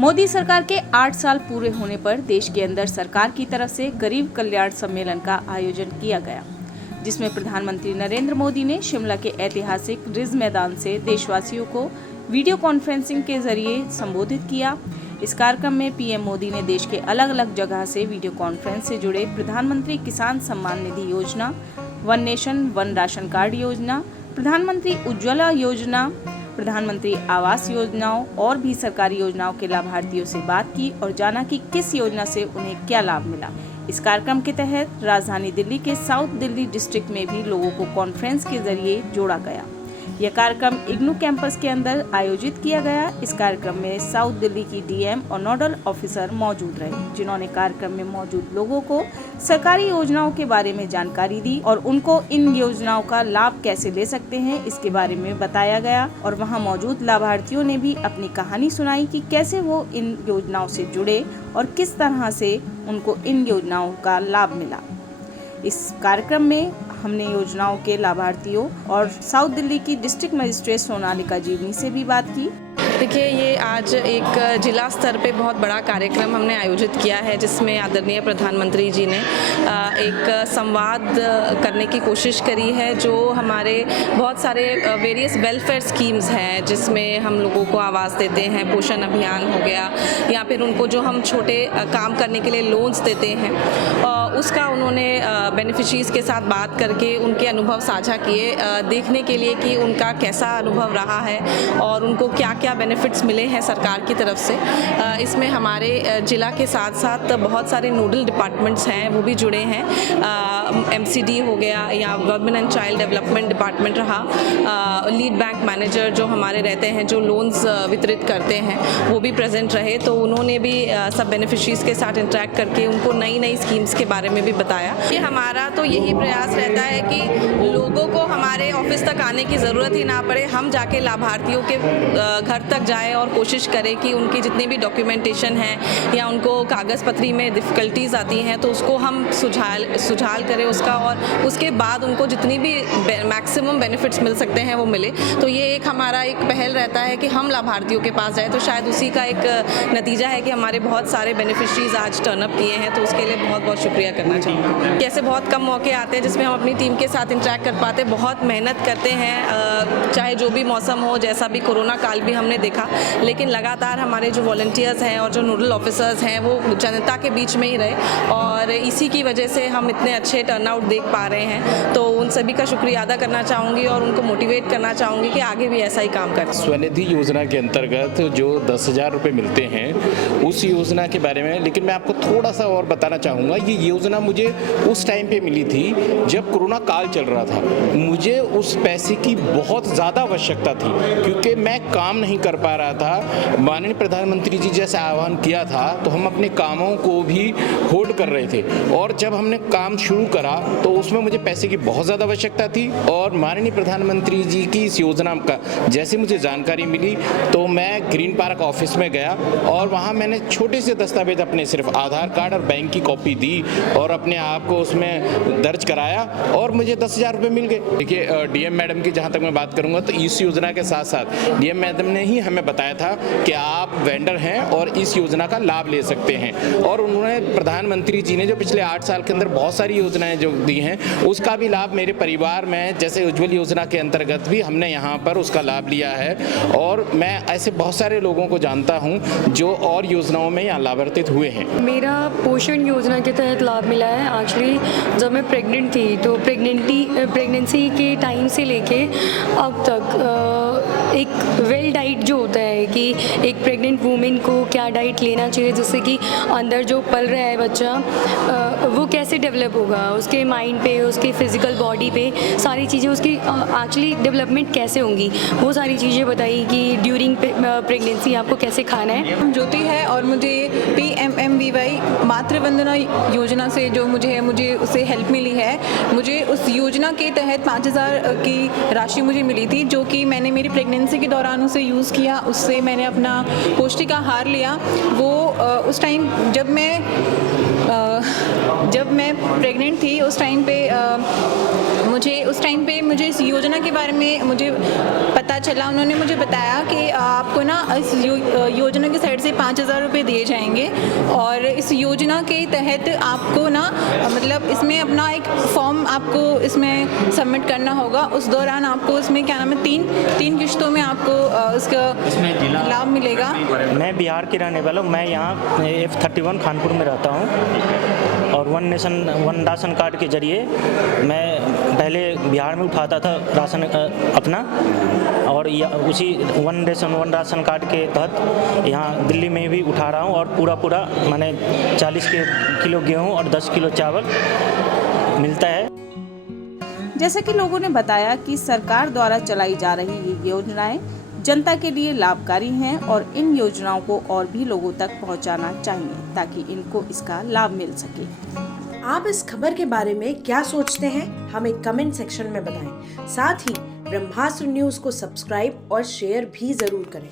मोदी सरकार के 8 साल पूरे होने पर देश के अंदर सरकार की तरफ से गरीब कल्याण सम्मेलन का आयोजन किया गया, जिसमें प्रधानमंत्री नरेंद्र मोदी ने शिमला के ऐतिहासिक रिज मैदान से देशवासियों को वीडियो कॉन्फ्रेंसिंग के जरिए संबोधित किया। इस कार्यक्रम में पीएम मोदी ने देश के अलग अलग जगह से वीडियो कॉन्फ्रेंस से जुड़े प्रधानमंत्री किसान सम्मान निधि योजना, one nation one ration card योजना, प्रधानमंत्री उज्ज्वला योजना, प्रधानमंत्री आवास योजनाओं और भी सरकारी योजनाओं के लाभार्थियों से बात की और जाना कि किस योजना से उन्हें क्या लाभ मिला। इस कार्यक्रम के तहत राजधानी दिल्ली के साउथ दिल्ली डिस्ट्रिक्ट में भी लोगों को कॉन्फ्रेंस के जरिए जोड़ा गया। यह कार्यक्रम इग्नू कैंपस के अंदर आयोजित किया गया। इस कार्यक्रम में साउथ दिल्ली की डीएम और नोडल ऑफिसर मौजूद रहे, जिन्होंने कार्यक्रम में मौजूद लोगों को सरकारी योजनाओं के बारे में जानकारी दी और उनको इन योजनाओं का लाभ कैसे ले सकते हैं इसके बारे में बताया गया। और वहां मौजूद लाभार्थियों ने भी अपनी कहानी सुनाई कि कैसे वो इन योजनाओं से जुड़े और किस तरह से उनको इन योजनाओं का लाभ मिला। इस कार्यक्रम में हमने योजनाओं के लाभार्थियों और साउथ दिल्ली की डिस्ट्रिक्ट मजिस्ट्रेट सोनालिका जीवनी से भी बात की। देखिए, ये आज एक जिला स्तर पे बहुत बड़ा कार्यक्रम हमने आयोजित किया है, जिसमें आदरणीय प्रधानमंत्री जी ने एक संवाद करने की कोशिश करी है। जो हमारे बहुत सारे वेरियस वेलफेयर स्कीम्स हैं, जिसमें हम लोगों को आवास देते हैं, पोषण अभियान हो गया, या फिर उनको जो हम छोटे काम करने के लिए लोन्स देते हैं, उसका उन्होंने बेनिफिशरीज के साथ बात करके उनके अनुभव साझा किए, देखने के लिए कि उनका कैसा अनुभव रहा है और उनको क्या क्या बेनिफिट्स मिले हैं सरकार की तरफ से। इसमें हमारे ज़िला के साथ साथ बहुत सारे नोडल डिपार्टमेंट्स हैं, वो भी जुड़े हैं। एमसीडी हो गया या women and child development department रहा, लीड बैंक मैनेजर जो हमारे रहते हैं, जो लोन्स वितरित करते हैं, वो भी प्रेजेंट रहे। तो उन्होंने भी सब बेनिफिशरीज के साथ इंटरेक्ट करके उनको नई नई स्कीम्स के बारे में भी बताया। कि हमारा तो यही प्रयास रहता है कि लोगों को हमारे ऑफिस तक आने की ज़रूरत ही ना पड़े, हम जाके लाभार्थियों के घर तक जाए और कोशिश करें कि उनकी जितनी भी डॉक्यूमेंटेशन है या उनको कागज़ पत्री में डिफ़िकल्टीज़ आती हैं तो उसको हम सुझाल करें उसका, और उसके बाद उनको जितनी भी मैक्सिमम बेनिफिट्स मिल सकते हैं वो मिले। तो ये एक हमारा एक पहल रहता है कि हम लाभार्थियों के पास जाए। तो शायद उसी का एक नतीजा है कि हमारे बहुत सारे बेनिफिशरीज आज टर्नअप किए हैं, तो उसके लिए बहुत बहुत शुक्रिया करना चाहूँगी। ऐसे बहुत कम मौके आते हैं जिसमें हम अपनी टीम के साथ इंटरेक्ट कर पाते, बहुत मेहनत करते हैं, चाहे जो भी मौसम हो, जैसा भी कोरोना काल भी हमने देखा, लेकिन लगातार हमारे जो वॉलंटियर्स हैं और जो नोडल ऑफिसर्स हैं वो जनता के बीच में ही रहे, और इसी की वजह से हम इतने अच्छे टर्नआउट देख पा रहे हैं। तो उन सभी का शुक्रिया अदा करना चाहूँगी और उनको मोटिवेट करना चाहूँगी कि आगे भी ऐसा ही काम करें। स्वनिधि योजना के अंतर्गत जो 10,000 रुपये मिलते हैं, उस योजना के बारे में लेकिन मैं आपको थोड़ा सा और बताना चाहूँगा। ये योजना मुझे उस टाइम पे मिली थी जब कोरोना काल चल रहा था। मुझे उस पैसे की बहुत ज़्यादा आवश्यकता थी क्योंकि मैं काम नहीं कर पा रहा था। माननीय प्रधानमंत्री जी जैसे आह्वान किया था तो हम अपने कामों को भी होल्ड कर रहे थे, और जब हमने काम शुरू करा तो उसमें मुझे पैसे की बहुत ज़्यादा आवश्यकता थी। और माननीय प्रधानमंत्री जी की इस योजना का जैसे मुझे जानकारी मिली तो मैं ग्रीन पार्क ऑफिस में गया और वहाँ मैंने छोटे से दस्तावेज अपने सिर्फ आधार कार्ड और बैंक की कॉपी दी और अपने आप को उसमें दर्ज कराया और मुझे 10,000 रुपये मिल गए। देखिए, डीएम मैडम की जहाँ तक मैं बात करूँगा तो इस योजना के साथ साथ डीएम मैडम ने ही हमें बताया था कि आप वेंडर हैं और इस योजना का लाभ ले सकते हैं। और उन्होंने प्रधानमंत्री जी ने जो पिछले 8 साल के अंदर बहुत सारी योजनाएं जो दी हैं उसका भी लाभ मेरे परिवार में, जैसे उज्ज्वल योजना के अंतर्गत भी हमने यहाँ पर उसका लाभ लिया है। और मैं ऐसे बहुत सारे लोगों को जानता हूँ जो और योजनाओं में यहाँ लाभान्वित हुए हैं। मेरा पोषण योजना के तहत लाभ मिला है। एक्चुअली जब मैं प्रेग्नेंट थी तो प्रेगनेंसी के टाइम से लेके अब तक एक वेल डाइट जो होता है कि एक प्रेग्नेंट वूमेन को क्या डाइट लेना चाहिए जिससे कि अंदर जो पल रहा है बच्चा वो कैसे डेवलप होगा, उसके माइंड पे, उसके फिजिकल बॉडी पे सारी चीज़ें, उसकी एक्चुअली डेवलपमेंट कैसे होंगी, वो सारी चीज़ें बताई कि ड्यूरिंग प्रेगनेंसी आपको कैसे खाना है। ज्योति है और मुझे PMMVY मातृ वंदना योजना से जो मुझे उससे हेल्प मिली है। मुझे उस योजना के तहत 5,000 की राशि मुझे मिली थी, जो कि मैंने मेरी प्रेगनेंसी के दौरान उसे यूज़ किया। उससे मैंने अपना पौष्टिक आहार लिया। वो उस टाइम जब मैं प्रेग्नेंट थी उस टाइम पे मुझे इस योजना के बारे में मुझे पता चला। उन्होंने मुझे बताया कि आपको ना इस योजना की साइड से 5,000 रुपये दिए जाएंगे और इस योजना के तहत आपको ना मतलब इसमें अपना एक फॉर्म आपको इसमें सबमिट करना होगा। उस दौरान आपको इसमें क्या नाम है तीन किश्तों में आपको उसका लाभ मिलेगा। मैं बिहार के रहने वाला हूँ। मैं यहाँ F31 खानपुर में रहता हूँ और one nation one ration card के जरिए मैं पहले बिहार में उठाता था राशन अपना, और उसी one nation one ration card के तहत यहाँ दिल्ली में भी उठा रहा हूँ। और पूरा मैंने 40 किलो गेहूँ और 10 किलो चावल मिलता है। जैसे कि लोगों ने बताया कि सरकार द्वारा चलाई जा रही ये योजनाएं जनता के लिए लाभकारी हैं और इन योजनाओं को और भी लोगों तक पहुंचाना चाहिए ताकि इनको इसका लाभ मिल सके। आप इस खबर के बारे में क्या सोचते हैं, हमें कमेंट सेक्शन में बताएं। साथ ही ब्रह्मास्त्र न्यूज को सब्सक्राइब और शेयर भी जरूर करें।